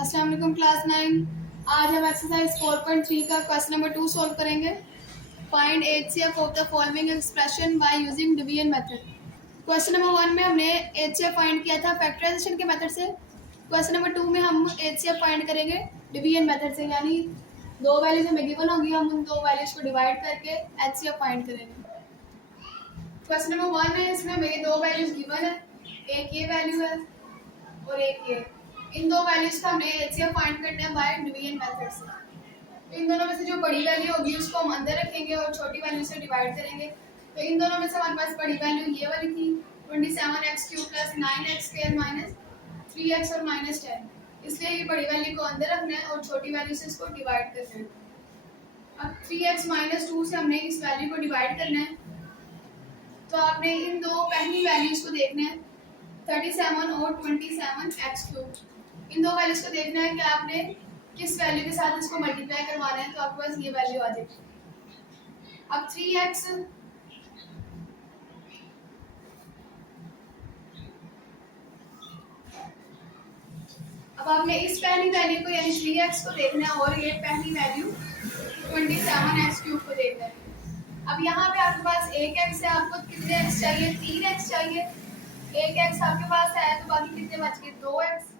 अस्सलाम वालेकुम क्लास 9। आज हम एक्सरसाइज 4.3 का क्वेश्चन नंबर 2 सॉल्व करेंगे। Find HCF of the following expression by using division method. Question number 1 में हमने HCF फाइंड किया था फैक्टराइजेशन के मेथड से। क्वेश्चन नंबर 2 में हम HCF फाइंड करेंगे डिवीजन मेथड से, यानी दो वैल्यूज हमें गिवन होगी, हम उन दो वैल्यूज को डिवाइड करके HCF फाइंड करेंगे। क्वेश्चन नंबर 1 है, इसमें हमें दो वैल्यूज गिवन है, एक ये वैल्यू है और एक ये। इन दो वैल्यूज का हमने HCF फाइंड करना है बाय डिवीजन मेथड से। तो इन दोनों में से जो बड़ी वैल्यू होगी उसको हम अंदर रखेंगे और छोटी वैल्यू से डिवाइड करेंगे। तो इन दोनों में से हमारे पास बड़ी वैल्यू ये वाली थी 27x³ + 9x² - 3x और -10, इसलिए ये बड़ी वैल्यू को अंदर रखना है और छोटी वैल्यू से इसको डिवाइड करना है। अब 3x - 2 से हमने इस वैल्यू को डिवाइड करना है, तो आपने इन दो पहली वैल्यूज को देखना है 37 और 27x³। इन दो वैल्यूज को देखना है कि आपने किस वैल्यू के साथ इसको मल्टीप्लाई करवाना है, तो आपके पास ये वैल्यू आ जाएगी। अब 3x अब आपने इस पहली वैल्यू को यानी 3x को देखना है और ये पहली वैल्यू 27x³ को देखना है। अब यहाँ पे आपके पास एक x है, आपको कितने x चाहिए? 3x चाहिए। एक x आपके पास है तो बाकी कितने बच गए? 2x।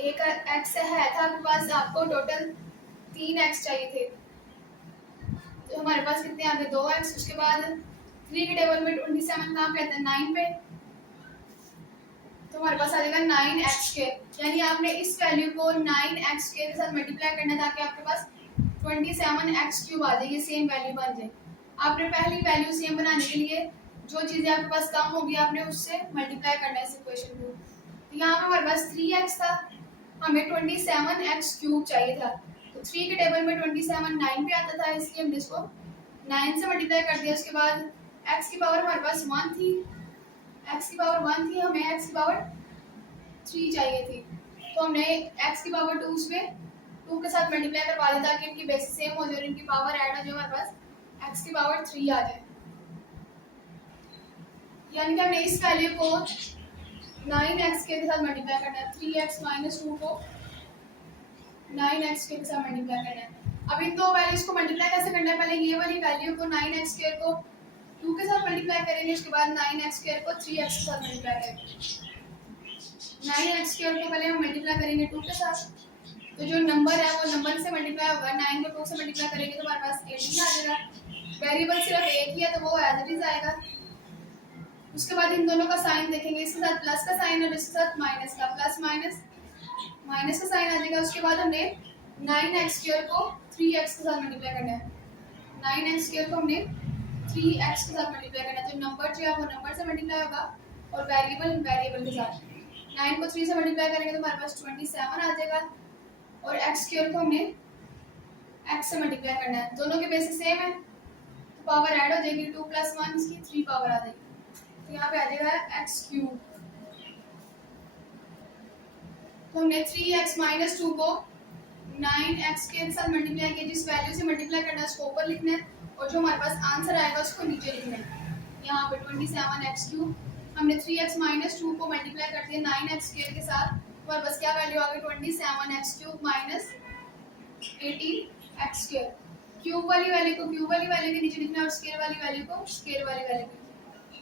एक x है था आपके पास, आपको टोटल 3x चाहिए थे, तो हमारे पास कितने आ गए? 2x। उसके बाद 3 के टेबल में 27 कहाँ पे आता है? 9 पे, तो हमारे पास आ जाएगा 9x²। यानी आपने इस वैल्यू को 9x² के साथ मल्टीप्लाई करना है ताकि आपके पास 27x³ आ जाएगी, सेम वैल्यू बन जाए। आपने पहली वैल्यू सेम बनाने के लिए जो चीज़ें आपके पास कम होगी आपने उससे मल्टीप्लाई करना है इस इक्वेशन को। तो यहाँ पे हमारे पास 3x था, हमें 27x³ चाहिए था, तो 3 के टेबल में 27 9 पे आता था, इसलिए हमने इसको 9 से मल्टीप्लाई कर दिया। उसके बाद x की पावर हमारे पास 1 थी, x की पावर 1 थी, हमें x की पावर 3 चाहिए थी, तो हमने x की पावर 2 उसमें 2 के साथ मल्टीप्लाई करवा दिया ताकि इनकी बेसिस सेम हो जाए और इनकी पावर ऐड हो जाए, हमारे पास x की पावर 3 आ जाए। यानी कि हमने इस वैल्यू को 9x² के साथ मल्टीप्लाई करना है, 3x - 2 को 9x² के साथ मल्टीप्लाई करना है। अब इन दो वैल्यूज को मल्टीप्लाई कैसे करना है? पहले ये वाली वैल्यू को 9x² को 2 के साथ मल्टीप्लाई करेंगे, उसके बाद 9x² को 3x के साथ मल्टीप्लाई करेंगे। 9x² को पहले हम मल्टीप्लाई करेंगे 2 के साथ, तो जो नंबर है वो नंबर से मल्टीप्लाई होगा, 9 को 2 से मल्टीप्लाई करेंगे तो हमारे पास 18 आ जाएगा। वेरिएबल सिर्फ एक ही है तो वो एज इट इज आएगा। उसके बाद इन दोनों का साइन देखेंगे, इसके साथ प्लस का साइन और इसके साथ माइनस का, प्लस माइनस का साइन आ जाएगा। उसके बाद हमने 9x² को 3x के साथ मल्टीप्लाई करना है, 9x² को हमने 3x के साथ मल्टीप्लाई करना है, तो नंबर जो है वो नंबर से मल्टीप्लाई होगा और वेरिएबल के साथ। 9 को 3 से मल्टीप्लाई करेंगे तो हमारे पास 27 आ जाएगा और x² को हमने x से मल्टीप्लाई करना है, दोनों के बेसिस सेम है तो पावर ऐड हो जाएगी, 2 + 1 इसकी 3 पावर आ जाएगी, तो यहाँ पे आ जाएगा x³। तो हमने 3x - 2 को 9x के साथ मल्टीप्लाई किया, जिस वैल्यू से मल्टीप्लाई करना है उसको ऊपर लिखना है और जो हमारे पास आंसर आएगा उसको नीचे लिखना है। यहाँ पे 27x³ हमने 3x - 2 को मल्टीप्लाई कर दिया 9x² के साथ, तो हमारे पास क्या वैल्यू आ गई? 27x³ - 18x²। क्यूब वाली वैल्यू को क्यूब वाली वैल्यू के नीचे लिखना है और स्क्वायर वाली वैल्यू को स्क्वायर वाली वैल्यू के।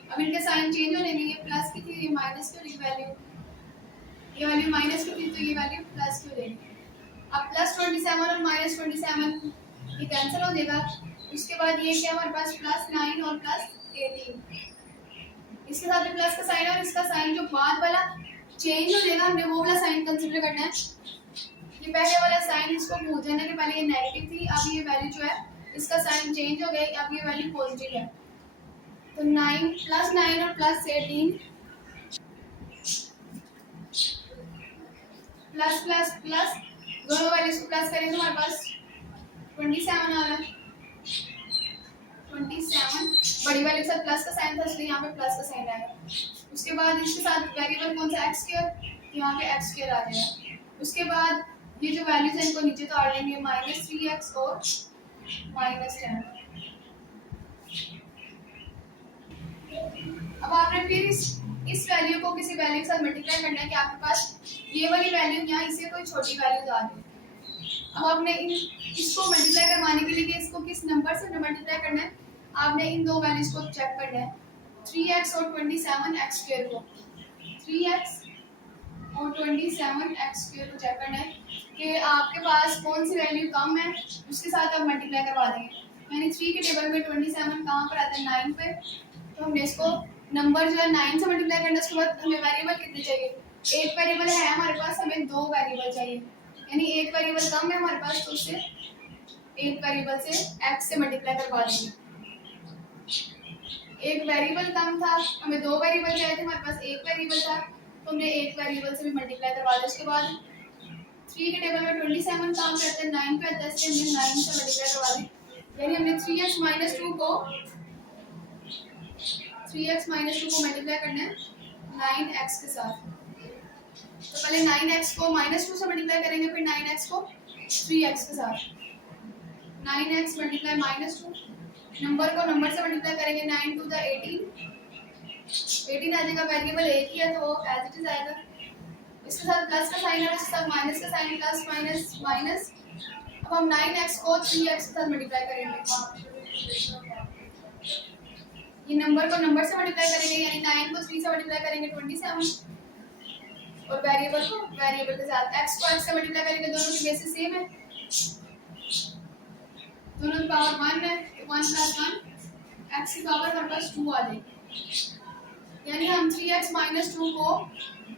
अब इनके साइन चेंज हो जाएंगे, ये प्लस की थी ये माइनस की, ये वैल्यू माइनस की थी तो ये वैल्यू प्लस की हो जाएगी। अब +27 और -27 ये कैंसिल हो जाएगा। उसके बाद ये क्या हमारे पास +9 और +18, इसके साथ भी प्लस का साइन और इसका साइन जो बाद वाला चेंज हो जाएगा, हमने वो वाला साइन कंसीडर करना है। ये पहले वाला साइन इसको भूल जाना कि पहले ये नेगेटिव थी, अब ये वैल्यू जो है इसका साइन चेंज हो गई, अब ये वैल्यू पॉजिटिव है, तो 9 +9 और +18 प्लस दोनों वैल्यूज को प्लस करें तो हमारे पास 27 आ रहा है। 27 बड़ी वैल्यू के साथ प्लस का साइन था इसलिए यहाँ पे प्लस का साइन आएगा। उसके बाद इसके साथ वेरिएबल कौन सा? x², यहाँ पे x² आ जाएगा। उसके बाद ये जो वैल्यूज है इनको नीचे तो आ जाएंगे -3x और -10। अब आपने फिर इस वैल्यू को किसी वैल्यू के साथ मल्टीप्लाई करना है कि आपके पास ये वाली वैल्यू यहाँ इसे कोई छोटी वैल्यू डाल दो। अब आपने इसको मल्टीप्लाई करवाने के लिए कि इसको किस नंबर से मल्टीप्लाई करना है, आपने इन दो वैल्यूज को चेक करना है, 3x और 27x² को, 3x और 27x² को चेक करना है कि आपके पास कौन सी वैल्यू कम है, उसके साथ आप मल्टीप्लाई करवा देंगे। यानी 3 के टेबल में 27 कहाँ पर आता है, 9 पे, तो हमने इसको नंबर जो है 9 से मल्टीप्लाई करना है। उसके बाद हमें वेरिएबल कितने चाहिए, एक वेरिएबल है हमारे पास, हमें दो वेरिएबल चाहिए, यानी एक वेरिएबल कम है हमारे पास, तो उससे एक वेरिएबल से x से मल्टीप्लाई करवा देंगे। एक वेरिएबल कम था, हमें दो वेरिएबल चाहिए थे, हमारे पास एक वेरिएबल था, तो हमने एक वेरिएबल से भी मल्टीप्लाई करवा दिया। उसके बाद 3 के टेबल में 27 काम करते हैं, 9 पे 10 से हमने 9 से मल्टीप्लाई करवा दी, यानी हमने 3x - 2 को मल्टीप्लाई करना है 9x के साथ। तो पहले 9x को -2 से मल्टीप्लाई करेंगे, फिर 9x को 3x के साथ। 9x मल्टीप्लाई -2, नंबर को नंबर से मल्टीप्लाई करेंगे, 9 × 18, 18 आ जाएगा, वेरिएबल एक ही है तो एज इट इज आएगा। इसके साथ प्लस का साइन है, इसके साथ माइनस का साइन, प्लस माइनस माइनस। अब हम 9x को 3x के साथ मल्टीप्लाई करेंगे, ये नंबर को नंबर से मल्टीप्लाई करेंगे, यानी 9 को 3 से मल्टीप्लाई करेंगे 27, और वेरिएबल को वेरिएबल के साथ x को x से मल्टीप्लाई करेंगे, दोनों की बेसिस सेम है, दोनों की पावर 1 है, 1 + 1 x की पावर हमारे पास 2 आ जाएगी। यानी हम 3x - 2 को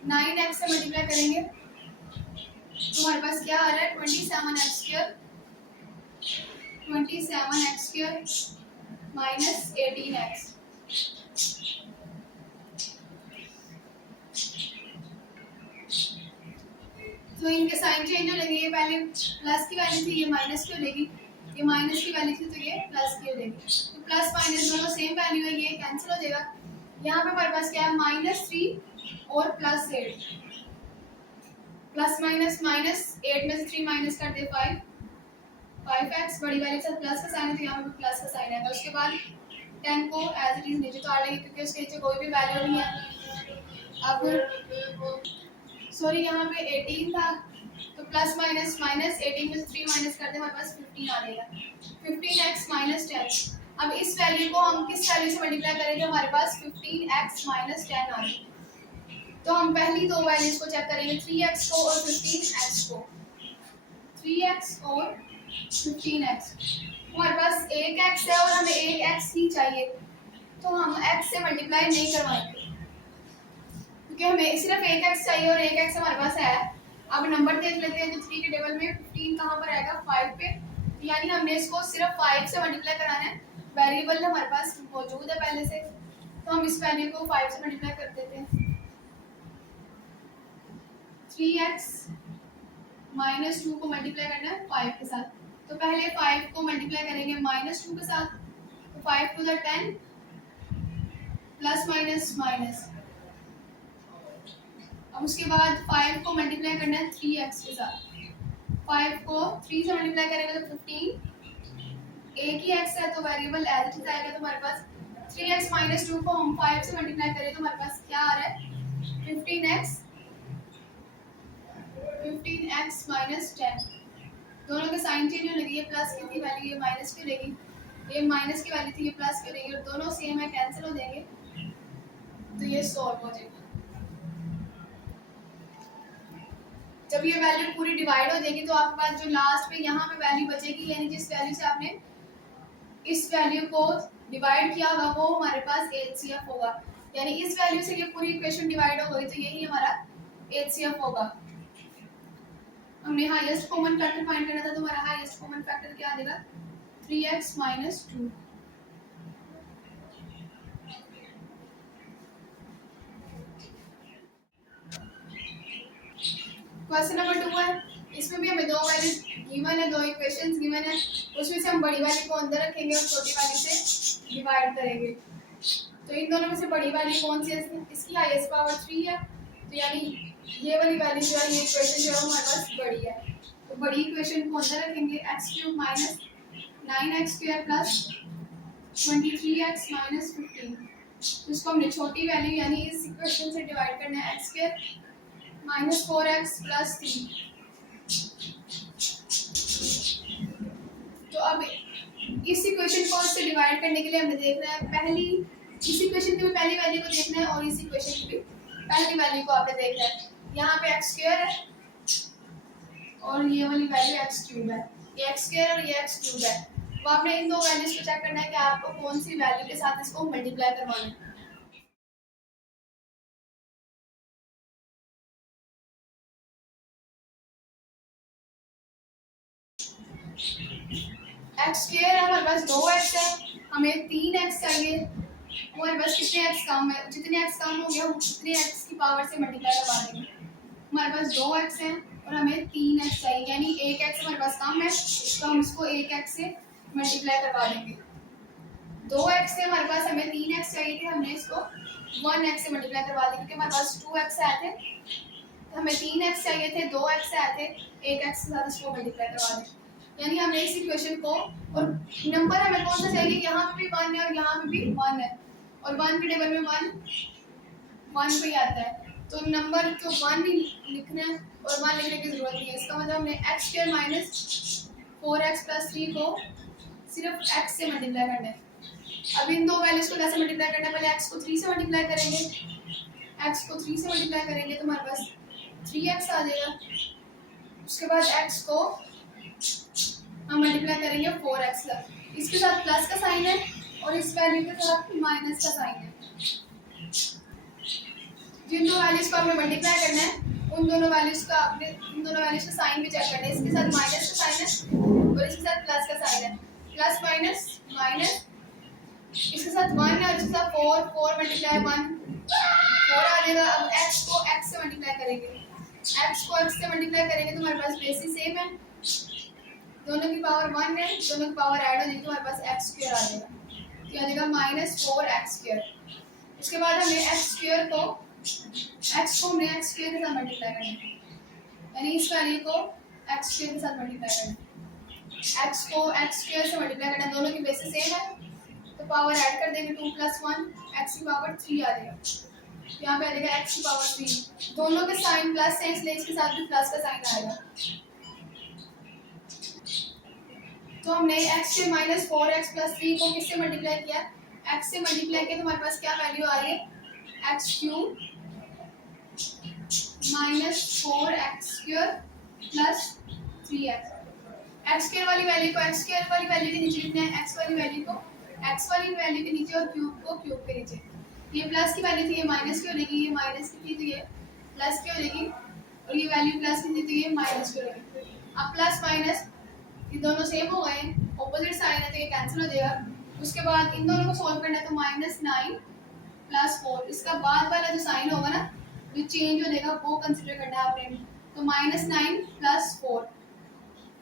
9x से मल्टीप्लाई करेंगे, तो हमारे पास क्या आ रहा है, 27x² - 18x। तो इनके साइन चेंज हो जाएंगे, ये पहले प्लस की वैल्यू थी, ये माइनस की हो जाएगी, ये माइनस की वैल्यू थी तो ये प्लस की हो जाएगी। तो प्लस माइनस दोनों सेम वैल्यू है, ये कैंसिल हो जाएगा। यहाँ पे हमारे पास क्या है, -3 और +8, प्लस माइनस माइनस, 8 में से 3 माइनस कर दे 5, 5x बड़ी वैल्यू के साथ प्लस का साइन है, तो यहाँ पे प्लस का साइन है। उसके बाद 10 को एज इट इज नीचे तो आ जाएगी, क्योंकि उसके नीचे कोई भी वैल्यू नहीं है। अब सॉरी, यहाँ पे 18 था, तो प्लस माइनस माइनस, 18 में से 3 माइनस कर दे, हमारे पास 15 आ जाएगा, 15x - 10। अब इस वैल्यू को हम किस वैल्यू से मल्टीप्लाई करेंगे, हमारे पास 15x - 10 आ जाएगा। तो हम पहली दो वैल्यूज को चेक करेंगे, 3x को और 15x को, 3x और 15x। हमारे पास एक x है और हमें एक x ही चाहिए, तो हम x से मल्टीप्लाई नहीं करवाएंगे, क्योंकि हमें सिर्फ एक x चाहिए और एक x हमारे पास है। अब नंबर देख लेते हैं, तो 3 के टेबल में 15 कहाँ पर आएगा, 5 पे, यानी हमने इसको सिर्फ 5 से मल्टीप्लाई कराना है, वेरिएबल हमारे पास मौजूद है पहले से, तो हम इस वैल्यू को 5 से मल्टीप्लाई कर देते हैं। 3x - 2 को मल्टीप्लाई करना है 5 के साथ, तो पहले 5 को मल्टीप्लाई करेंगे -2 के साथ, तो 5 × 10 प्लस माइनस माइनस। अब उसके बाद 5 को मल्टीप्लाई करना है 3x के साथ, 5 को 3 से मल्टीप्लाई करेंगे तो 15, एक ही x है तो वेरिएबल एज इट इज आएगा। तो हमारे पास 3x - 2 को हम 5 से मल्टीप्लाई करें तो हमारे पास क्या आ रहा है, 15x - 10। दोनों के साइन चेंज होने लगी, ये प्लस की थी वैल्यू, ये माइनस की रहेगी, ये माइनस की वैल्यू थी, ये प्लस की रहेगी, और दोनों सेम है, कैंसिल हो जाएंगे, तो ये सॉल्व हो जाएगा। जब ये वैल्यू पूरी डिवाइड हो जाएगी तो आपके पास जो लास्ट में यहाँ पे वैल्यू बचेगी, यानी जिस वैल्यू से आपने इस वैल्यू को डिवाइड किया होगा वो हमारे पास HCF होगा, यानी इस वैल्यू से ये पूरी इक्वेशन डिवाइड हो गई तो यही हमारा HCF होगा। हमने हाईएस्ट कॉमन फैक्टर फाइंड करना था, तो हमारा हाईएस्ट कॉमन फैक्टर क्या आ जाएगा, 3x - 2। क्वेश्चन नंबर 2 है, इसमें भी हमें दो वैल्यू गिवन है, दो इक्वेशंस गिवन है, उसमें से हम बड़ी वैल्यू को अंदर रखेंगे और छोटी वैल्यू से डिवाइड करेंगे। तो इन दोनों में से बड़ी वैल्यू कौन सी है, इसकी हाईएस्ट पावर 3 है, तो यानी ये वाली वैल्यू जो है, ये इक्वेशन जो है हमारे पास बड़ी है, तो बड़ी इक्वेशन को अंदर रखेंगे, x³ - 9x² + 23x - 15। तो इसको हमने छोटी वैल्यू यानी इस इक्वेशन से डिवाइड करना है x², -4x + 3। तो अब इस इक्वेशन को इससे डिवाइड करने के लिए हमें देखना है पहली, इस इक्वेशन की भी पहली वैल्यू को देखना है और इस इक्वेशन की भी पहली वैल्यू को आपने देखना है। यहाँ पे x² है और ये वाली वैल्यू x³ है, ये x² और ये x³ है। तो आपने इन दो वैल्यूज को चेक करना है कि आपको कौन सी वैल्यू के साथ इसको मल्टीप्लाई करवाना है। x² हमारे पास 2x है, हमें 3x चाहिए। हमारे पास कितने x कम है, जितने x कम होंगे हम उतने x की पावर से मल्टीप्लाई करवा देंगे। हमारे पास 2x है और हमें 3x चाहिए, यानी 1x हमारे पास कम है तो हम इसको 1x से मल्टीप्लाई करवा देंगे। 2x से हमारे पास हमें 3x चाहिए थे, हमने इसको 1x से मल्टीप्लाई करवा दिया क्योंकि हमारे पास 2x आए थे, हमें 3x चाहिए थे, 2x आए थे, 1x के साथ इसको मल्टीप्लाई करवा दें। यानी हमने इस इक्वेशन को, और नंबर हमें कौन सा चाहिए, यहाँ पे भी 1 है और यहाँ पे भी 1 है और 1 के टेबल में 1 पे ही आता है, तो नंबर तो 1 ही लिखना है और 1 लिखने की जरूरत नहीं है। इसका मतलब हमने x² - 4x + 3 को सिर्फ x से मल्टीप्लाई करना है। अब इन दो वैल्यूज को कैसे मल्टीप्लाई करना है, पहले x को 3 से मल्टीप्लाई करेंगे, x को 3 से मल्टीप्लाई करेंगे तो हमारे पास 3x आ जाएगा। उसके बाद x को हम मल्टीप्लाई करेंगे 4x का, इसके साथ प्लस का साइन है और इस वैल्यू के साथ माइनस का साइन है। जिन दो वैल्यूज को हमें मल्टीप्लाई करना है उन दोनों वैल्यूज का आपने इन दोनों वैल्यूज का साइन भी चेक करना है। इसके साथ माइनस का साइन है और इसके साथ प्लस का साइन है, प्लस माइनस माइनस, इसके साथ 1 है और इसके साथ 4 मल्टीप्लाई 1 4 आ जाएगा। अब x को x से मल्टीप्लाई करेंगे, x को x से मल्टीप्लाई करेंगे तो हमारे पास बेसिस सेम है, दोनों की पावर 1 है, दोनों की पावर ऐड हो जाएगी तो हमारे पास x² आ जाएगा, तो आ जाएगा -4x²। उसके बाद हमें x² को हमने x² के साथ मल्टीप्लाई करना है, यानी इस वैल्यू को x² के साथ मल्टीप्लाई करना है। x को x² से मल्टीप्लाई करना है, दोनों की बेसिस सेम है तो पावर ऐड कर देंगे, 2 + 1 x की पावर 3 आ जाएगा, यहाँ पे आ जाएगा x की पावर 3। दोनों के साइन प्लस है इसलिए इसके साथ भी प्लस का साइन आएगा। तो हमने x से -4x + 3 को किससे मल्टीप्लाई किया, x से मल्टीप्लाई किया तो हमारे पास क्या वैल्यू आ रही है, x³ - 4x² + 3x। x² वाली वैल्यू को x² वाली वैल्यू के नीचे लिखना है, x वाली वैल्यू को x वाली वैल्यू के नीचे और क्यूब को क्यूब के नीचे। ये प्लस की वैल्यू थी, ये माइनस की हो जाएगी, ये माइनस की थी तो ये प्लस की हो जाएगी और ये वैल्यू प्लस की थी तो ये माइनस की हो जाएगी। अब प्लस माइनस ये दोनों सेम हो गए, ऑपोजिट साइन है तो ये कैंसिल हो जाएगा। उसके बाद इन दोनों को सॉल्व करना है तो -9 + 4, इसका बाद वाला जो साइन होगा ना जो चेंज हो जाएगा वो कंसीडर करना है आपने। तो -9 + 4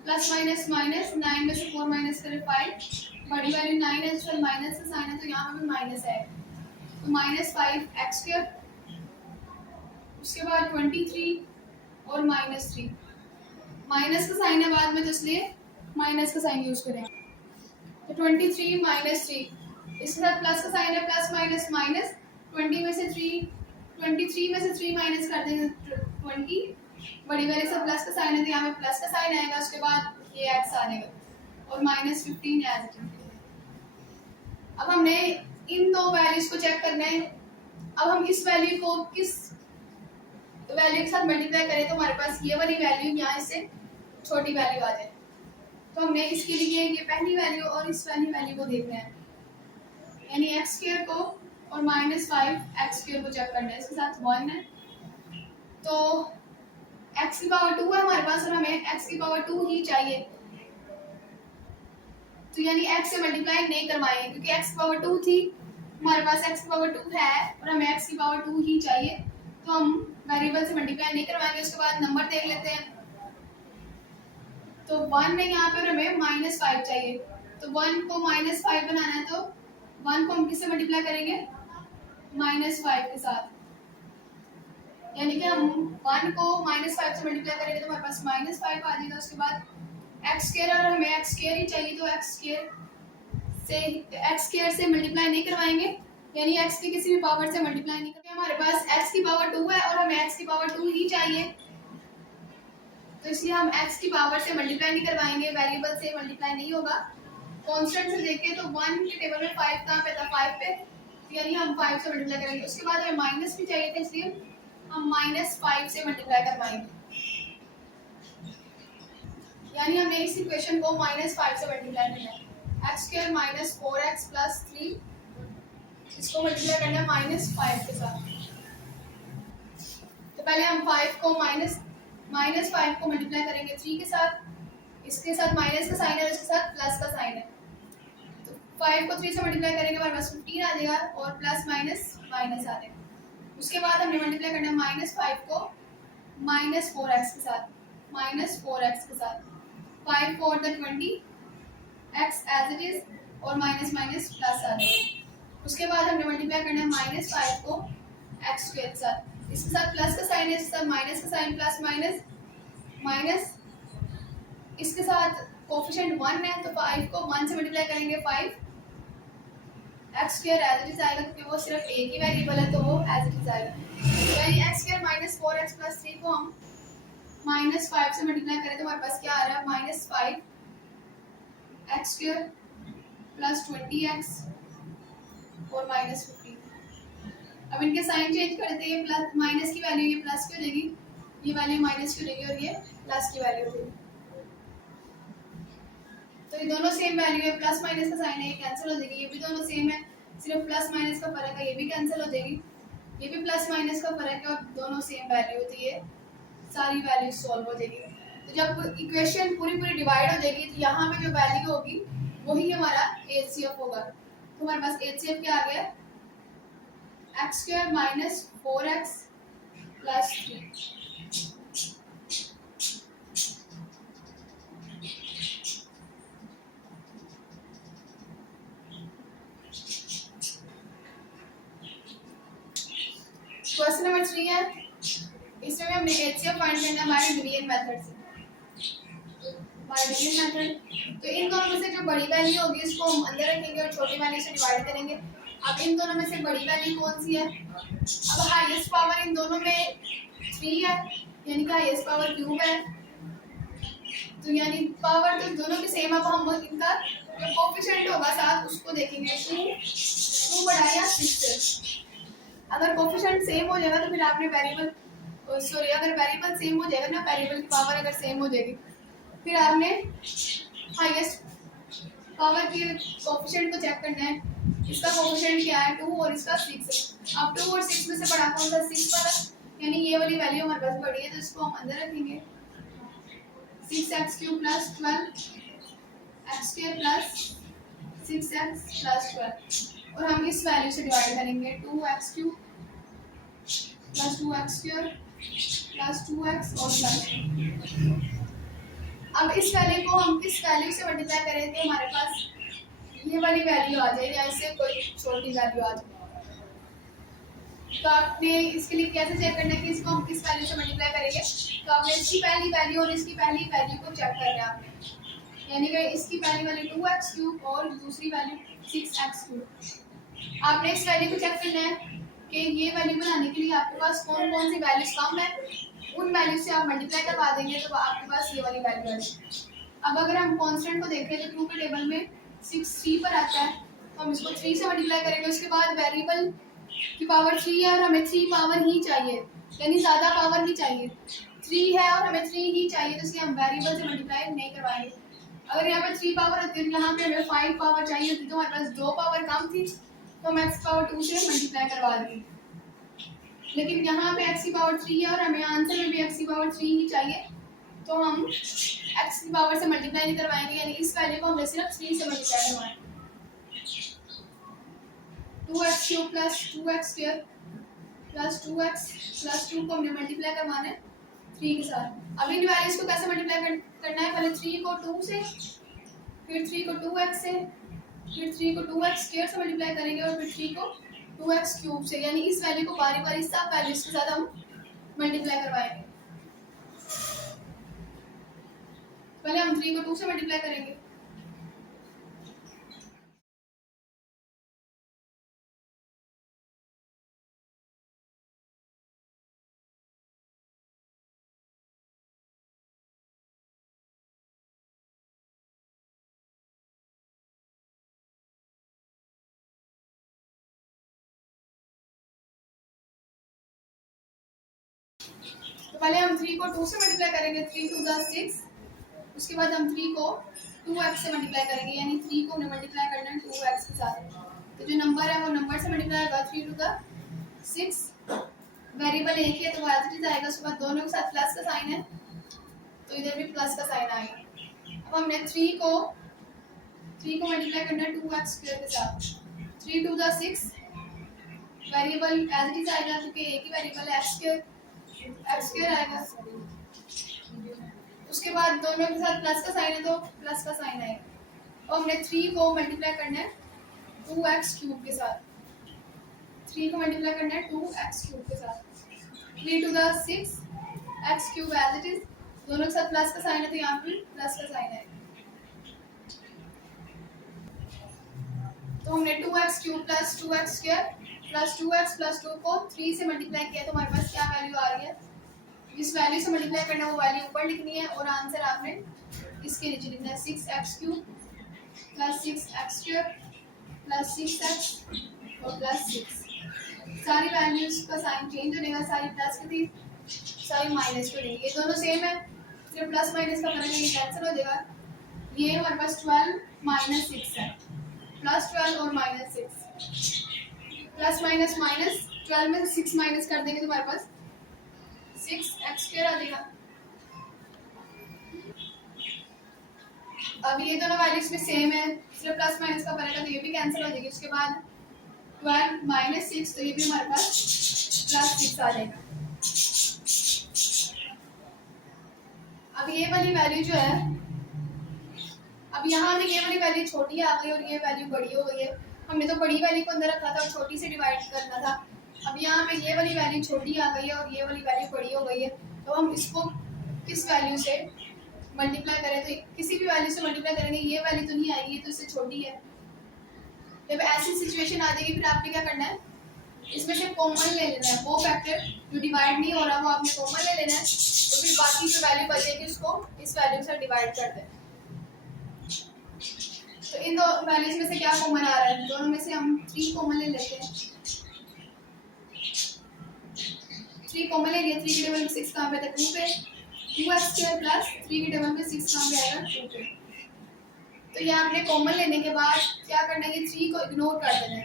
प्लस माइनस माइनस, 9 में से 4 माइनस करें 5, बड़ी वैल्यू 9 है जिसमें माइनस का साइन है तो यहाँ पे भी माइनस है तो -5x²। उसके बाद 23 और -3, माइनस का साइन है बाद में तो इसलिए माइनस का साइन यूज करें। तो 23 - 3, इसके साथ प्लस का साइन है, प्लस माइनस माइनस, 23 में से 3 माइनस कर देंगे 20, बड़ी वैल्यू से प्लस का साइन है तो यहाँ पे प्लस का साइन आएगा, उसके बाद ये x आ जाएगा और -15 एज इट इज। अब हमने इन दो वैल्यूज को चेक करना है। अब हम इस वैल्यू को किस वैल्यू के साथ मल्टीप्लाई करें तो हमारे पास ये वाली वैल्यू यहाँ इससे छोटी वैल्यू आ जाए, तो हमने इसके लिए ये पहली वैल्यू और इस वाली वैल्यू को देखना है, यानी x² को और -5x² को चेक करना है। इसके साथ 1 है तो x की पावर 2 है हमारे पास और हमें x की पावर 2 ही चाहिए, तो यानी x से मल्टीप्लाई नहीं करवाएंगे क्योंकि x की पावर 2 थी, हमारे पास x की पावर 2 है और हमें x की पावर 2 ही चाहिए, तो हम वेरिएबल से मल्टीप्लाई नहीं करवाएंगे। उसके बाद नंबर देख लेते हैं, तो 1 है यहाँ पे और हमें -5 चाहिए, तो 1 को -5 बनाना है तो 1 को हम किससे मल्टीप्लाई करेंगे, -5 के साथ, यानी कि हम 1 को -5 से मल्टीप्लाई करेंगे तो हमारे पास -5 आ जाएगा। उसके बाद x² और हमें x² ही चाहिए तो x² से मल्टीप्लाई नहीं करवाएंगे, यानी x की किसी भी पावर से मल्टीप्लाई नहीं करते। हमारे पास x की पावर 2 है और हमें x की पावर 2 ही चाहिए, तो इसलिए हम x की पावर से मल्टीप्लाई नहीं करवाएंगे, वेरिएबल से मल्टीप्लाई नहीं होगा। कांस्टेंट से देखें तो 1 के टेबल में 5 कहाँ पे था, 5 पे, यानी हम 5 से मल्टीप्लाई करेंगे। उसके बाद हमें माइनस भी चाहिए था, इसलिए हम -5 से मल्टीप्लाई करवाएंगे, यानी हमने इस इक्वेशन को -5 से मल्टीप्लाई करना है। x² - 4x + 3, इसको मल्टीप्लाई करना है -5 के साथ। तो पहले हम 5 को -5 को मल्टीप्लाई करेंगे 3 के साथ, इसके साथ माइनस का साइन है और इसके साथ प्लस का साइन है। तो 5 को 3 से मल्टीप्लाई करेंगे, हमारे पास 15 आ जाएगा और प्लस माइनस माइनस आ जाएगा। उसके बाद हमने मल्टीप्लाई करना है -5 को -4x के साथ, -4x के साथ, 5 4 the 20, x as it is और माइनस माइनस प्लस आ जाएगा। उसके बाद हमने मल्टीप्लाई करना है -5 को x स्क्वायर के साथ, इसके साथ प्लस का साइन है, इसके साथ माइनस का साइन, प्लस माइनस माइनस, इसके साथ कोफिशिएंट 1 है तो 5 को 1 से मल्टीप्लाई करेंगे, 5 x square as it is आएगा, क्योंकि वो सिर्फ एक ही वेरिएबल है तो वो एज इट इज आएगा। यानी x स्क्वायर - 4x + 3 को हम -5 से मल्टीप्लाई करें तो हमारे पास क्या आ रहा है, -5 x स्क्वायर + 20x और -15। अब इनके साइन चेंज करते हैं, प्लस माइनस की वैल्यू ये प्लस की हो जाएगी, ये वैल्यू माइनस की हो जाएगी और ये प्लस की वैल्यू हो जाएगी। तो ये दोनों सेम वैल्यू है, प्लस माइनस का साइन है, ये कैंसिल हो जाएगी, ये भी दोनों सेम है, सिर्फ प्लस माइनस का फर्क है, ये भी कैंसिल हो जाएगी, ये भी प्लस माइनस का फर्क है और दोनों सेम वैल्यू होती है, सारी वैल्यू सॉल्व हो जाएगी। तो जब इक्वेशन पूरी पूरी डिवाइड हो जाएगी तो यहाँ पे जो वैल्यू होगी वही हमारा एचसीएफ होगा। तो हमारे पास एचसीएफ क्या आ गया, x² - 4x + 3। क्वेश्चन नंबर 3 है, इसमें हमने एचसीएफ फाइंड करना है बाय डिवीजन मेथड से, बाय डिवीजन मेथड। तो इन दोनों में से जो बड़ी वैल्यू होगी इसको हम अंदर रखेंगे और छोटी वैल्यू से डिवाइड करेंगे। अब इन दोनों में से बड़ी वैल्यू कौन सी है, अब हाईएस्ट पावर इन दोनों में 3 है, यानी कि हाईएस्ट पावर क्यूब है, तो यानी पावर तो दोनों की सेम। अब हम इनका जो कोफिशिएंट होगा साथ उसको देखेंगे, 2 बड़ा या 6। अगर कोफिशिएंट सेम हो जाएगा तो फिर आपने वेरिएबल, सॉरी, अगर वेरिएबल सेम हो जाएगा ना, वेरिएबल की पावर अगर सेम हो जाएगी, फिर आपने हाईएस्ट पावर के कोफिशिएंट को चेक करना है। इसका कोफिशिएंट क्या है, 2 और इसका 6 है। अब 2 और 6 में से बड़ा कौन सा, 6 वाला, यानी ये वाली वैल्यू हमारे पास बड़ी है तो इसको हम अंदर रखेंगे, 6x³ + 12 x² + 6x + 12, और हम इस वैल्यू से डिवाइड करेंगे, 2x³ + 2x² + 2x और प्लस। अब इस वैल्यू को हम किस वैल्यू से मल्टीप्लाई करेंगे, हमारे पास ये वाली वैल्यू आ जाएगी, ऐसे कोई छोटी वैल्यू आ जाएगी। तो आपने इसके लिए कैसे चेक करना है कि इसको हम किस वैल्यू से मल्टीप्लाई करेंगे, तो आपने इसकी पहली वैल्यू और इसकी पहली वैल्यू को चेक करना है आपने, यानी कि इसकी पहली वैल्यू 2x³ और दूसरी वैल्यू 6x³। आपने इस वैल्यू को चेक करना है कि ये वैल्यू बनाने के लिए आपके पास कौन कौन सी वैल्यूज कम है, उन वैल्यू से आप मल्टीप्लाई करवा देंगे तो आपके पास ये वाली वैल्यू आ जाएगी। अब अगर हम कांस्टेंट को देखें तो 2 के टेबल में 6 3 पर आता है, तो हम इसको 3 से मल्टीप्लाई करेंगे। उसके बाद वेरिएबल की पावर 3 है और हमें 3 पावर ही चाहिए, यानी ज़्यादा पावर ही चाहिए, 3 है और हमें 3 ही चाहिए, तो इसलिए हम वेरिएबल से मल्टीप्लाई नहीं करवाएंगे। अगर यहाँ पे 3 पावर होती है, यहाँ पे हमें 5 पावर चाहिए होती, तो हमारे पास 2 पावर कम थी तो हम x पावर 2 से मल्टीप्लाई करवा देंगे। लेकिन यहाँ पे x की पावर 3 है और हमें आंसर में भी x की पावर 3 ही चाहिए, तो हम x की पावर से मल्टीप्लाई नहीं करवाएंगे, यानी इस वैल्यू को हमने सिर्फ 3 से मल्टीप्लाई करवाएंगे। 2x³ + 2x² + 2x + 2 को हमने मल्टीप्लाई करवाना है 3 के साथ। अब इन वैल्यूज को कैसे मल्टीप्लाई करना है, पहले 3 को 2 से, फिर 3 को 2x से, फिर 3 को 2x² से मल्टीप्लाई करेंगे और फिर 3 को 2x³ से, यानी इस वैल्यू को बारी बारी सब वैल्यूज के साथ हम मल्टीप्लाई करवाएंगे। पहले हम 3 को 2 से मल्टीप्लाई करेंगे, पहले हम 3 को 2 से मल्टीप्लाई करेंगे, 3 टू द 6। उसके बाद हम 3 को 2x से मल्टीप्लाई करेंगे, यानी 3 को हमने मल्टीप्लाई करना है 2x के साथ। तो जो नंबर है वो नंबर से मल्टीप्लाई होगा, 3 टू द 6। वेरिएबल एक ही है तो वो एज इट इज आएगा। उसके बाद दोनों के साथ प्लस का साइन है तो इधर भी प्लस का साइन आएगा। अब हमने 3 को मल्टीप्लाई करना है 2x स्क्वायर के साथ। 3 to the 6, variable as it is आएगा क्योंकि एक ही वेरिएबल है, x स्क्वायर आएगा। उसके बाद दोनों के साथ प्लस का साइन है तो प्लस का साइन आएगा। और हमने 3 को मल्टीप्लाई करना है 2x क्यूब के साथ। 3 को मल्टीप्लाई करना है 2x क्यूब के साथ। 3 to the 6, x cube as it is, दोनों के साथ प्लस का साइन है तो यहाँ पे प्लस का साइन है। तो हमने 2x cube plus 2x square plus 2x plus 2 को 3 से मल्टीप्लाई किया तो हमारे पास क्या वैल्यू आ रही है। जिस वैल्यू से मल्टीप्लाई करना है वो वैल्यू ऊपर लिखनी है और आंसर आपने इसके नीचे लिखना है। 6x cube plus 6x square plus 6x और प्लस 6। सारी वैल्यूज का साइन चेंज हो जाएगा, सारी प्लस की थी सारी माइनस की होगी। ये दोनों सेम है, सिर्फ प्लस माइनस का फर्क है, ये कैंसिल हो जाएगा। ये हमारे पास 12 माइनस 6 है, प्लस 12 और माइनस 6। प्लस माइनस माइनस, 12 में से 6 माइनस कर देंगे तो हमारे पास 6x स्क्वायर आ जाएगा। अब ये दोनों वैल्यूज में सेम है, सिर्फ प्लस माइनस का फर्क है तो ये भी कैंसिल हो जाएगी। उसके बाद 12 माइनस 6 तो ये भी हमारे पास प्लस 6 आ जाएगा। अब ये वाली वैल्यू जो है, अब यहाँ में ये वाली वैल्यू छोटी आ गई और ये वैल्यू बड़ी हो गई है। हमने तो बड़ी वैल्यू को अंदर रखा था और छोटी से डिवाइड करना था। अब यहाँ पे ये वाली वैल्यू छोटी आ गई है और ये वाली वैल्यू बड़ी हो गई है, तो हम इसको किस वैल्यू से मल्टीप्लाई करें, तो किसी भी वैल्यू से मल्टीप्लाई करेंगे ये वैल्यू तो नहीं आएगी, तो इससे छोटी है। जब ऐसी सिचुएशन आ जाएगी फिर आपने क्या करना है, इसमें से कॉमन ले लेना है। वो फैक्टर जो डिवाइड नहीं हो रहा वो आपने कॉमन ले लेना है, तो फिर बाकी जो वैल्यू बचेगी उसको इस वैल्यू से डिवाइड कर दें। तो इन दो वैल्यूज में से क्या कॉमन आ रहा है, दोनों में से हम 3 कॉमन ले लेते हैं। 3 कॉमन ले लिया, 3 के टेबल में 6 कहाँ पे था, 2 पे। 2x स्क्वायर प्लस 3 के टेबल में 6 कहाँ पे आएगा, 2 पे। तो ये आपने कॉमन लेने के बाद क्या करना है, ये 3 को इग्नोर कर देना है।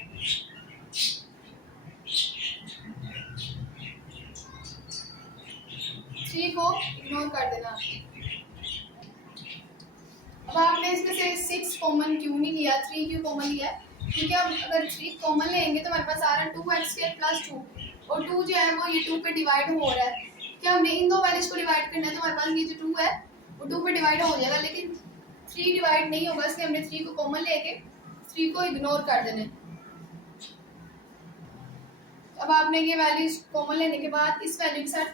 को इग्नोर कर देना। अब आपने इसमें से 6 कॉमन क्यों नहीं लिया, 3 क्यों कॉमन लिया, क्योंकि अब अगर 3 कॉमन लेंगे तो हमारे पास आ रहा है 2x स्क्वायर प्लस 2 और 2 जो है वो ये 2 पे डिवाइड हो रहा है। क्या हमने इन दो वैल्यूज को डिवाइड करना है तो हमारे पास ये जो 2 है वो 2 पे डिवाइड हो जाएगा, लेकिन 3 डिवाइड नहीं होगा, इसलिए हमने 3 को कॉमन लेके 3 को इग्नोर कर देना है। अब आपने ये वैल्यूज कॉमन लेने के बाद इस वैल्यू के साथ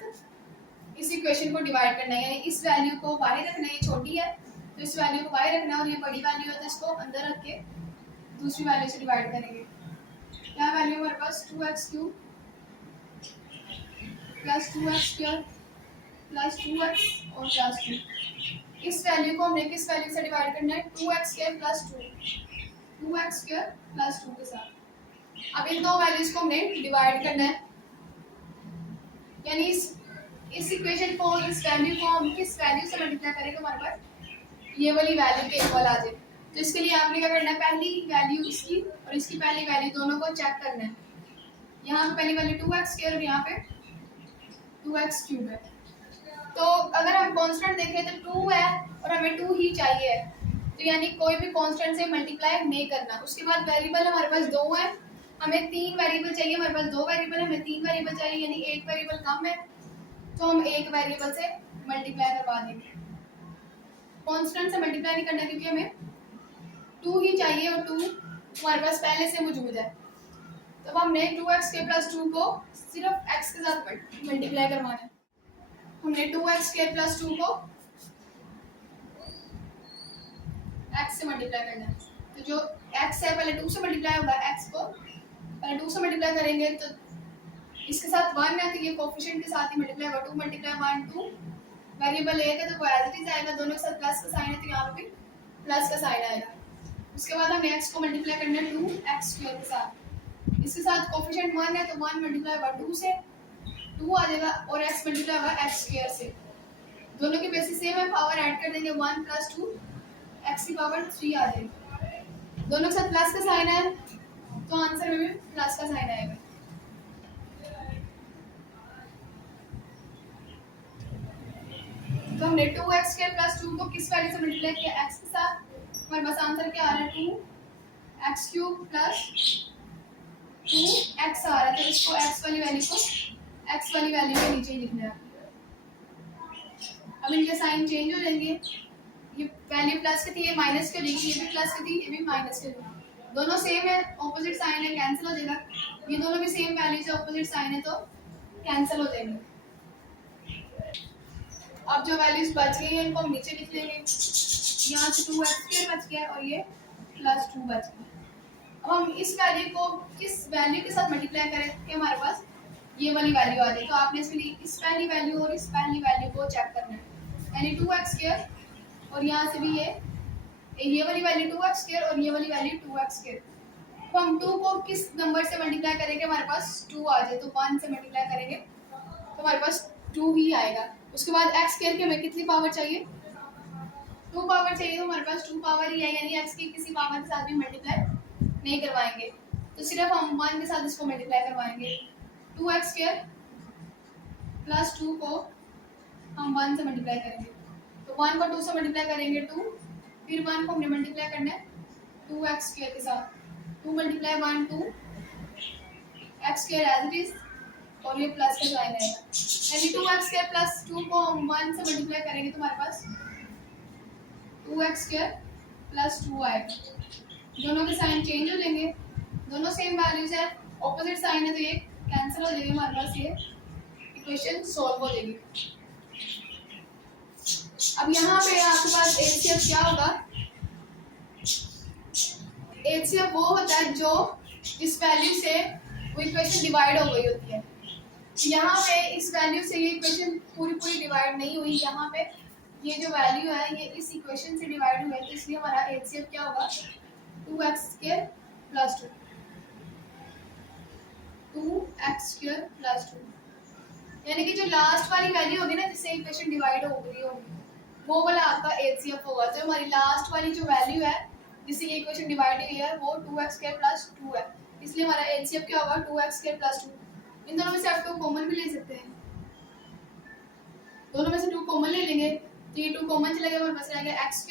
इस इक्वेशन को डिवाइड करना है, यानी इस वैल्यू को बाहर रखना है, ये छोटी है तो इस वैल्यू को बाहर रखना है और ये बड़ी वैल्यू है तो इसको अंदर रख के दूसरी वैल्यू से डिवाइड करेंगे। क्या वैल्यू हमारे पास 2x cube plus 2x square plus 2x और प्लस 2। इस वैल्यू को हमने किस वैल्यू से डिवाइड करना है, 2x square plus 2x square plus 2 के साथ। अब इन दो वैल्यूज को हमने डिवाइड करना है, यानी इस इक्वेशन को, इस वैल्यू को हम किस वैल्यू से मल्टीप्लाई करें तो हमारे पास ये वाली वैल्यू के इक्वल आ जाए। तो इसके लिए आपने क्या करना है, पहली वैल्यू इसकी और इसकी पहली वैल्यू दोनों को चेक करना है। यहाँ पे पहली वैल्यू 2x स्क्वायर और यहाँ पे 2x क्यूब है। तो अगर हम कांस्टेंट देखें तो 2 है और हमें 2 ही चाहिए, तो यानी कोई भी कांस्टेंट से मल्टीप्लाई नहीं करना। उसके बाद वेरिएबल हमारे पास 2 है, हमें 3 वेरिएबल चाहिए, हमारे पास 2 वेरिएबल है, हमें 3 वेरिएबल चाहिए, यानी एक वेरिएबल कम है तो हम एक वेरिएबल से मल्टीप्लाई करवा देंगे। कांस्टेंट से मल्टीप्लाई नहीं करना क्योंकि हमें 2 ही चाहिए और 2 हमारे पास पहले से मौजूद है। तो हमने 2x के प्लस 2 को सिर्फ x के साथ मल्टीप्लाई करवाना है। हमने 2x के प्लस 2 को x से मल्टीप्लाई करना है। तो जो x है पहले 2 से मल्टीप्लाई होगा, x को पहले 2 से मल्टीप्लाई करेंगे तो इसके साथ 1 है तो ये कोफिशिएंट के साथ ही मल्टीप्लाई होगा। 2 मल्टीप्लाई 1 2, वेरिएबल एक है तो वो एज इट इज आएगा, दोनों के साथ प्लस का साइन है तो यहाँ पे प्लस का साइन आएगा। उसके बाद हमने x को मल्टीप्लाई करना है 2x स्क्वायर के साथ, इसके साथ कोफिशिएंट 1 है तो 1 मल्टीप्लाई होगा 2 से 2 आ जाएगा और x मल्टीप्लाई होगा x स्क्वायर से। दोनों की बेसिस सेम है, पावर ऐड कर देंगे 1 + 2 x की पावर 3 आ जाएगी। दोनों के साथ प्लस का साइन है तो आंसर में भी प्लस का साइन आएगा। तो हमने 2x² + 2 को किस वैल्यू से मल्टीप्लाई किया, x के साथ। हमारे पास आंसर क्या आ रहा है, 2x³ + 2x आ रहा है। तो इसको x वाली वैल्यू के नीचे ही लिखना है। अब इनके साइन चेंज हो जाएंगे, ये वैल्यू प्लस की थी, ये माइनस की हो जाएगी, ये भी प्लस की थी, ये भी माइनस की हो जाएगी। दोनों सेम है, ऑपोजिट साइन है, कैंसिल हो जाएगा। ये दोनों भी सेम वैल्यूज है, ऑपोजिट साइन है, तो कैंसिल हो जाएंगे। अब जो वैल्यूज बच गई है इनको हम नीचे लिख लेंगे। यहाँ से 2x² बच गया और ये +2 बच गया। अब हम इस वैल्यू को किस वैल्यू के साथ मल्टीप्लाई करें कि हमारे पास ये वाली वैल्यू आ जाए। तो आपने इसके लिए इस पहली वैल्यू और इस पहली वैल्यू को चेक करना है, यानी 2x² और यहाँ से भी ये वाली वैल्यू 2x² और ये वाली वैल्यू 2x²। तो हम 2 को किस नंबर से मल्टीप्लाई करेंगे हमारे पास 2 आ जाए, तो 1 से मल्टीप्लाई करेंगे तो हमारे पास 2 ही आएगा। उसके बाद x² की हमें कितनी पावर चाहिए, 2 पावर चाहिए, तो हमारे पास 2 पावर ही है, यानी x की किसी पावर के साथ भी मल्टीप्लाई नहीं करवाएंगे, तो सिर्फ हम 1 के साथ इसको मल्टीप्लाई करवाएंगे। 2x² + 2 को हम 1 से मल्टीप्लाई करेंगे, तो 1 को 2 से मल्टीप्लाई करेंगे 2, फिर 1 को हमने मल्टीप्लाई करना है 2x² के साथ। 2 × 1 2 x² एज इट इज और ये प्लस का साइन आएगा, यानी 2x² + 2 को हम 1 से मल्टीप्लाई करेंगे तो हमारे पास 2x² + 2 आएगा। दोनों के साइन चेंज हो जाएंगे, दोनों सेम वैल्यूज है, ऑपोजिट साइन है, तो ये कैंसिल हो जाएगी, हमारे पास ये इक्वेशन सॉल्व हो जाएगी। अब यहाँ पे आपके पास एचसीएफ क्या होगा, एचसीएफ वो होता है जो जिस वैल्यू से वो इक्वेशन डिवाइड हो गई होती है। यहाँ पे इस वैल्यू से ये इक्वेशन पूरी डिवाइड नहीं हुई, यहाँ पे ये जो वैल्यू है ये इस इक्वेशन से डिवाइड हुई है, तो इसलिए हमारा एचसीएफ क्या होगा 2x² + 2 यानी कि जो लास्ट वाली वैल्यू होगी ना जिससे इक्वेशन डिवाइड हो गई होगी वो वाला आपका एचसीएफ होगा। तो हमारी लास्ट वाली जो वैल्यू है जिससे ये इक्वेशन डिवाइड हुई है वो 2x² + 2 है, इसलिए हमारा एचसीएफ क्या होगा 2x² + 2। इन दोनों में से आप 2 कॉमन भी ले सकते हैं, दोनों में से 2 कॉमन ले लेंगे तो ये 2 कॉमन चला गया, हमारे पास रह गया x²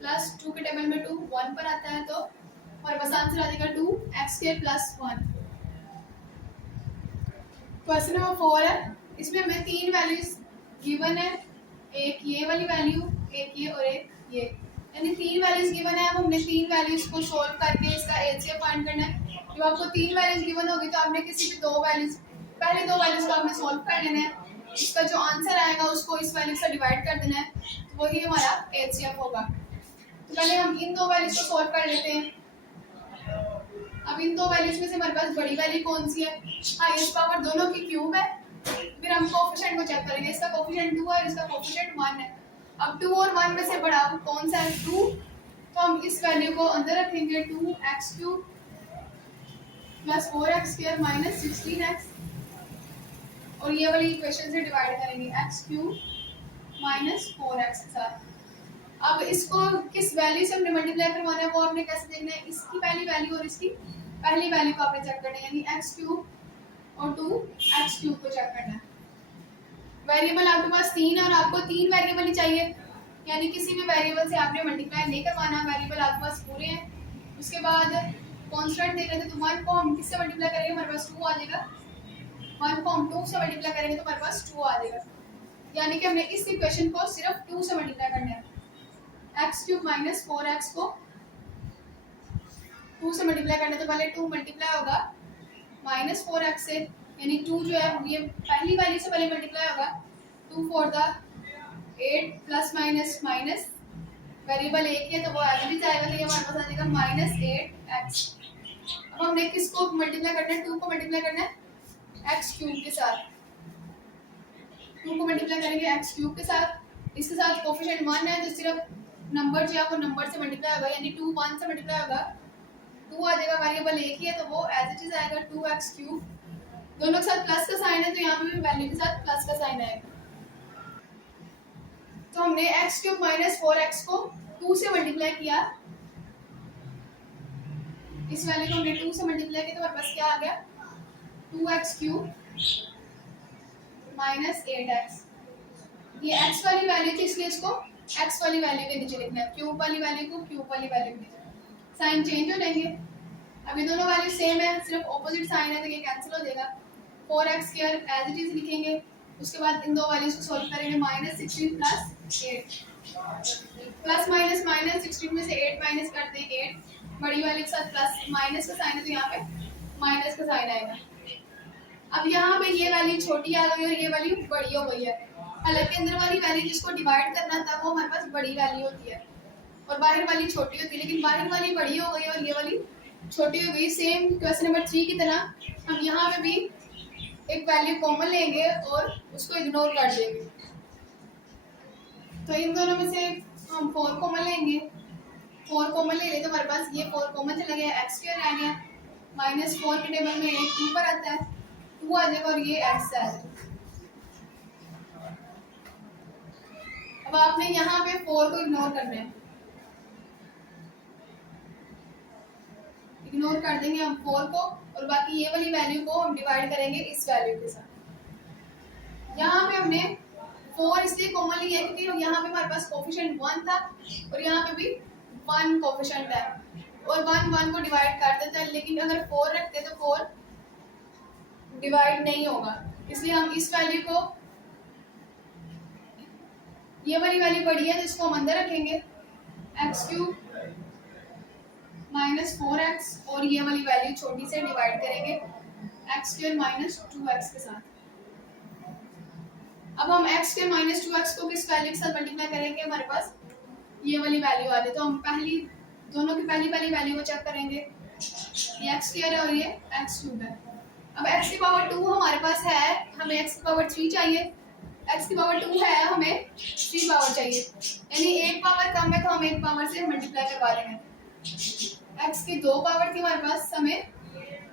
+ 2 के टेबल में 2 1 पर आता है, तो हमारे पास आंसर आ जाएगा 2x² + 1। क्वेश्चन नंबर 4 है, इसमें हमें 3 वैल्यूज गिवन है, एक ये वाली वैल्यू, एक ये और एक ये, यानी 3 वैल्यूज गिवन है। अब हमने 3 वैल्यूज को सॉल्व करके इसका एचसीएफ फाइंड करना है। जब आपको 3 वैल्यूज गिवन होगी तो आपने किसी भी 2 वैल्यूज पहले 2 वैल्यूज को आपने सॉल्व कर लेना है, इसका जो आंसर आएगा उसको इस वैल्यू से डिवाइड कर देना है, तो वही हमारा एचसीएफ होगा। तो पहले हम इन 2 वैल्यूज को सॉल्व कर लेते हैं। अब इन 2 वैल्यूज में से हमारे पास बड़ी वैल्यू कौन सी है, हाईएस्ट पावर दोनों की क्यूब है। फिर हम कोएफिशिएंट को चेक करेंगे, इसका कोएफिशिएंट 2 है और इसका कोएफिशिएंट 1 है। अब 2 और 1 में से बड़ा कौन सा है 2, तो हम इस वैल्यू को अंदर रखेंगे 2x³ + 4x² - 16x और ये वाली इक्वेशन से डिवाइड करेंगे x³ - 4x के साथ। अब इसको किस वैल्यू से हमने मल्टीप्लाई करवाना है वो आपने कैसे देखना है, इसकी पहली वैल्यू और इसकी पहली वैल्यू को आपने चेक करना है, यानी x³ और 2x³ को चेक करना है। वेरिएबल आपके पास 3 है और आपको 3 वेरिएबल ही चाहिए, यानी किसी भी वेरिएबल से आपने मल्टीप्लाई नहीं करवाना, वेरिएबल आपके पास पूरे हैं। उसके बाद कांस्टेंट दे रहे थे, तो 1 को हम किससे मल्टीप्लाई करेंगे, हमारे पास 2 आ जाएगा। 1 को हम 2 से मल्टीप्लाई करेंगे तो हमारे पास 2 आ जाएगा, यानी कि हमने इस इक्वेशन को सिर्फ 2 से मल्टीप्लाई करना है। x³ - 4x को 2 से मल्टीप्लाई करना है, तो पहले 2 मल्टीप्लाई होगा -4x से, यानी 2 जो है ये पहली वैल्यू से पहले मल्टीप्लाई होगा। 2 4 8 प्लस माइनस माइनस, वेरिएबल एक है तो वो आगे भी जाएगा, तो ये हमारे पास आ जाएगा -8x। अब हमने किसको मल्टीप्लाई करना है, 2 को मल्टीप्लाई करना है x³ के साथ। 2 को मल्टीप्लाई करेंगे x³ के साथ, इसके साथ कोएफिशिएंट 1 है तो सिर्फ नंबर जो है वो नंबर से मल्टीप्लाई होगा, यानी 2 1 से मल्टीप्लाई होगा, 2 आ जाएगा, वेरिएबल एक ही है तो वो एज इट इज आएगा 2x³ दोनों के साथ प्लस का साइन है तो यहाँ पे भी वैल्यू के साथ प्लस का साइन आएगा। तो हमने एक्स क्यूब माइनस 4x को 2 से मल्टीप्लाई किया, इस वैल्यू को हमने 2 से मल्टीप्लाई किया तो हमारे पास क्या आ गया 2x क्यूब माइनस 8x। ये x वाली वैल्यू थी इसलिए इसको x वाली वैल्यू के नीचे लिखना है, क्यूब वाली वैल्यू को क्यूब वाली वैल्यू के नीचे। साइन चेंज हो जाएंगे, अब ये दोनों वैल्यू सेम है, सिर्फ ऑपोजिट साइन है तो ये कैंसिल हो जाएगा। 4x square as it is लिखेंगे, उसके बाद इन दो वैल्यूज को सॉल्व करेंगे, -16 प्लस 8, प्लस माइनस माइनस 16 में से 8 माइनस कर दें 8, बड़ी वाली के साथ प्लस माइनस का साइन है तो यहाँ पे माइनस का साइन आएगा। अब यहाँ पे ये वैल्यू छोटी आ गई और ये वैल्यू बड़ी हो गई है, हालांकि अंदर वाली वैल्यू जिसको डिवाइड करना था वो हमारे पास बड़ी वैल्यू होती है और बाहर वाली छोटी होती है, लेकिन बाहर वाली बड़ी हो गई और ये वाली छोटी हो गई। सेम क्वेश्चन नंबर 3 की तरह हम यहाँ पे भी एक वैल्यू कॉमन लेंगे और उसको इग्नोर कर देंगे। तो इन दोनों में से हम 4 कॉमन लेंगे, 4 कॉमन ले लेते तो हमारे पास ये 4 कॉमन चला गया, एक्स स्क्वायर आ गया, -4 के टेबल में एक ऊपर आता है 2 आ जाएगा और ये एक्स आ जाएगा। अब आपने यहाँ पे 4 को इग्नोर करना है, इग्नोर कर देंगे हम 4 को और बाकी ये वाली वैल्यू को हम डिवाइड करेंगे इस वैल्यू के साथ। यहाँ पे हमने 4 इसलिए कॉमन लिया है क्योंकि यहाँ पे हमारे पास कोफिशिएंट 1 था और यहाँ पे भी 1 कोफिशिएंट है और 1 1 को डिवाइड कर देता है, लेकिन अगर 4 रखते तो 4 डिवाइड नहीं होगा, इसलिए हम इस वैल्यू को, ये वाली वैल्यू बड़ी है जिसको हम अंदर रखेंगे एक्स क्यूब -4x और ये वाली वैल्यू छोटी से डिवाइड करेंगे एक्स स्क्वायर -2x के साथ। अब हम एक्स स्क्वायर -2x को किस वैल्यू के साथ मल्टीप्लाई करेंगे, हमारे पास ये वाली वैल्यू आ जाए तो हम पहली दोनों की पहली वैल्यू को चेक करेंगे, ये एक्स स्क्वायर है और ये एक्स क्यूब है। अब x की पावर 2 हमारे पास है, हमें x की पावर 3 चाहिए, x की पावर 2 है, हमें 3 पावर चाहिए, यानी एक पावर कम है तो हम एक पावर से मल्टीप्लाई करवा लेंगे। x की 2 पावर थी हमारे पास, हमें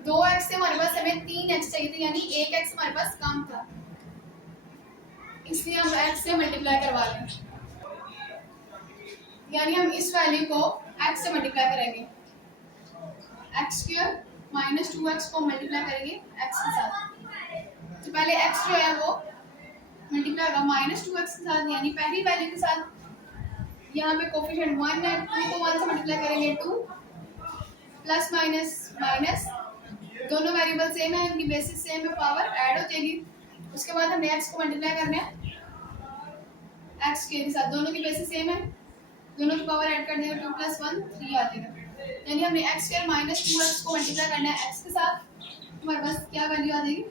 2x से हमारे पास हमें 3x चाहिए थी, यानी 1x हमारे पास कम था, इसलिए हम x से मल्टीप्लाई करवा लेंगे, यानी हम इस वैल्यू को x से मल्टीप्लाई करेंगे, एक्स स्क्वायर -2x को मल्टीप्लाई करेंगे x के साथ। तो पहले x जो है वो मल्टीप्लाई होगा -2x के साथ, यानी पहली वैल्यू के साथ। यहाँ पे कोफिशिएंट 1 है, 2 को 1 से मल्टीप्लाई करेंगे 2, प्लस माइनस माइनस, दोनों वेरिएबल सेम है, इनकी बेसिस सेम है, पावर ऐड हो जाएगी। उसके बाद हमने x को मल्टीप्लाई करना है x के साथ, दोनों की बेसिस सेम है, दोनों की पावर ऐड कर देंगे 2 + 1 3 आ जाएगा, यानी हमने x स्क्वायर -2x को मल्टीप्लाई करना है x के साथ, हमारे पास क्या वैल्यू आ जाएगी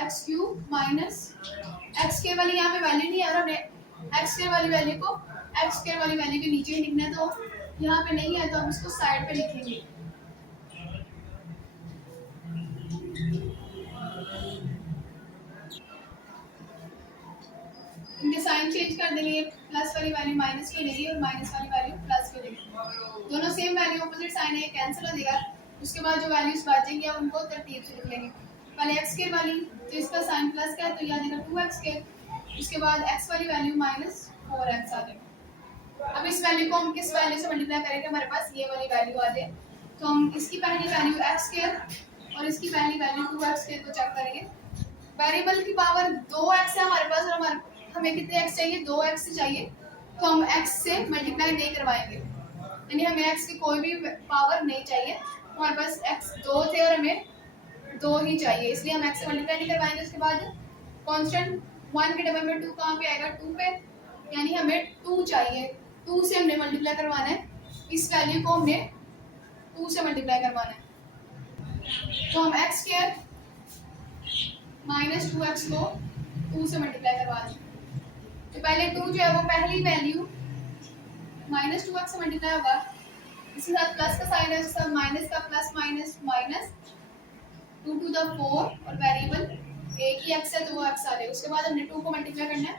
x cube minus x square वाली यहाँ पे वैल्यू नहीं है और हमने एक्स स्क्वायर वाली वैल्यू को एक्स स्क्वायर वाली वैल्यू के नीचे ही लिखना है, तो यहाँ पे नहीं है तो हम इसको साइड पे लिखेंगे। इनके साइन चेंज कर देंगे, प्लस वाली वैल्यू माइनस की लेगी और माइनस वाली वैल्यू प्लस की लेगी, दोनों सेम वैल्यू ऑपोजिट साइन है, कैंसिल हो जाएगा। उसके बाद जो वैल्यूज बचेंगे हम उनको तरतीब से लिख लेंगे, पहले एक्स स्क्वायर वाली तो इसका साइन प्लस का है तो ये आ जाएगा 2x स्क्वायर, उसके बाद x वाली वैल्यू -4x आ जाएगा। अब इस वैल्यू को हम किस वैल्यू से मल्टीप्लाई करेंगे, हमारे पास ये वाली वैल्यू आ जाए तो हम इसकी पहली वैल्यू x स्क्वायर और इसकी पहली वैल्यू 2x स्क्वायर को चेक करेंगे। वेरिएबल की पावर 2x है हमारे पास और हमें कितने x चाहिए, 2x चाहिए, तो हम x से मल्टीप्लाई नहीं करवाएंगे, यानी हमें x की कोई भी पावर नहीं चाहिए, हमारे पास x 2 थे और हमें 2 ही चाहिए, इसलिए हम x से मल्टीप्लाई नहीं करवाएंगे। उसके बाद कांस्टेंट 1 के टेबल में 2 कहाँ पे आएगा 2 पे, यानी हमें 2 चाहिए, 2 से हमने मल्टीप्लाई करवाना है, इस वैल्यू को हमने 2 से मल्टीप्लाई करवाना है, तो हम x स्क्वायर -2x को 2 से मल्टीप्लाई करवा दें। तो पहले 2 जो है वो पहली वैल्यू -2x से मल्टीप्लाई होगा, इसके साथ प्लस का साइन है, उसके साथ माइनस का plus minus minus 2 to the 4 और वेरिएबल एक ही x है तो वो x आ जाएगा। उसके बाद हमने 2 को मल्टीप्लाई करना है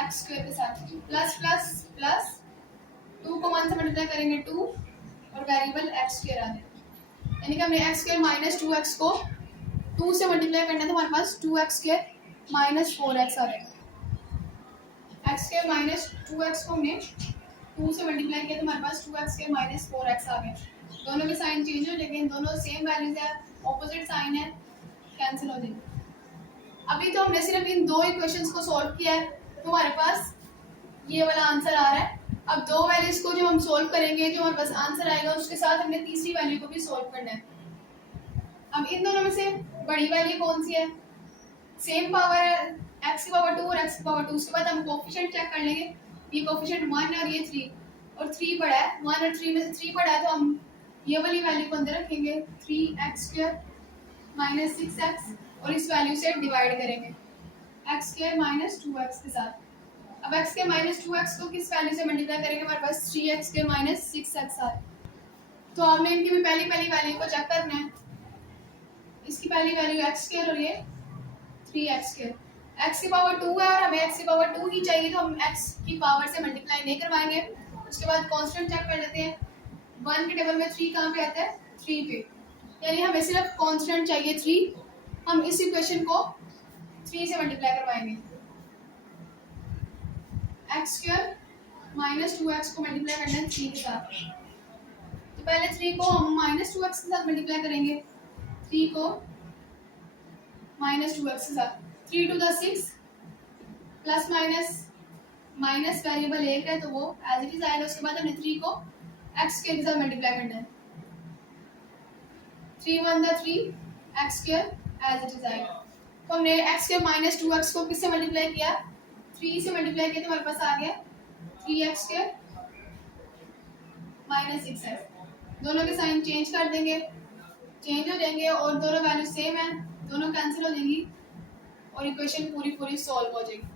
x स्क्वायर के साथ, प्लस प्लस प्लस 2 को 1 से मल्टीप्लाई करेंगे 2 और वेरिएबल x स्क्वायर आ जाएगा, यानी कि हमने x स्क्वायर -2x को 2 से मल्टीप्लाई करना है तो हमारे पास 2x² माइनस 4x आ जाएगा। x² माइनस 2x को हमने 2 से मल्टीप्लाई किया तो हमारे पास 2x² माइनस 4x आ गया। दोनों के साइन चेंज हो लेकिन दोनों सेम वैल्यूज है, ऑपोजिट साइन है, कैंसिल हो जाएंगे। अभी तो हमने सिर्फ इन दो इक्वेशंस को सॉल्व किया है तो हमारे पास ये वाला आंसर आ रहा है। अब दो वैल्यूज को जो हम सॉल्व करेंगे, जो हमारे पास आंसर आएगा उसके साथ हमने तीसरी वैल्यू को भी सॉल्व करना है। अब इन दोनों में से बड़ी वैल्यू कौन सी है? सेम पावर है, x की पावर 2 और x की पावर 2। उसके बाद हम कोफिशिएंट चेक कर लेंगे। ये कोफिशिएंट 1 और ये 3 और 3 पड़ा है, 1 और 3 में से 3 पड़ा है तो हम ये वाली वैल्यू को अंदर रखेंगे 3x² माइनस 6x और इस वैल्यू से डिवाइड करेंगे x² माइनस 2x के साथ। अब x² माइनस 2x को किस वैल्यू से मल्टीप्लाई करेंगे? हमारे पास 3x² माइनस 6x आ रहा है। तो हमने इनकी भी पहली वैल्यू को चेक करना है। इसकी पहली वैल्यू x² और ये 3x²। x की पावर 2 है और हमें x की पावर 2 ही चाहिए तो हम x की पावर से मल्टीप्लाई नहीं करवाएंगे। उसके बाद कांस्टेंट चेक कर लेते हैं। 1 के टेबल में 3 कहाँ पे आता है? 3 पे, यानी हमें सिर्फ कांस्टेंट चाहिए 3। हम इस इक्वेशन को 3 से मल्टीप्लाई करवाएंगे। x² माइनस 2x को मल्टीप्लाई करना है 3 के साथ, तो पहले 3 को हम माइनस 2x के साथ मल्टीप्लाई करेंगे। 3 को माइनस 2x के साथ, 3 to the 6 plus minus minus variable एक है तो वो एज इट इज आएगा। उसके बाद हमने 3 को x² के साथ मल्टीप्लाई करना है। 3 1 the 3 x² as it is आएगा। तो हमने x² माइनस 2x को किससे मल्टीप्लाई किया? 3 से मल्टीप्लाई किया तो हमारे पास आ गया 3x² माइनस 6x। दोनों के साइन चेंज कर देंगे, चेंज हो जाएंगे और दोनों वैल्यू सेम है, दोनों कैंसिल हो जाएंगी और इक्वेशन पूरी सॉल्व हो जाएगी।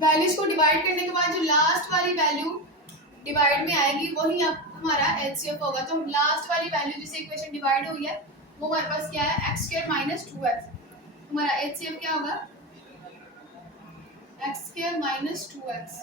वैल्यूज को डिवाइड करने के बाद जो लास्ट वाली वैल्यू डिवाइड में आएगी वही अब हमारा एचसीएफ होगा। तो लास्ट वाली वैल्यू जिससे इक्वेशन डिवाइड हुई है वो हमारे पास क्या है? x² minus 2x। हमारा एचसीएफ क्या होगा? x² minus 2x।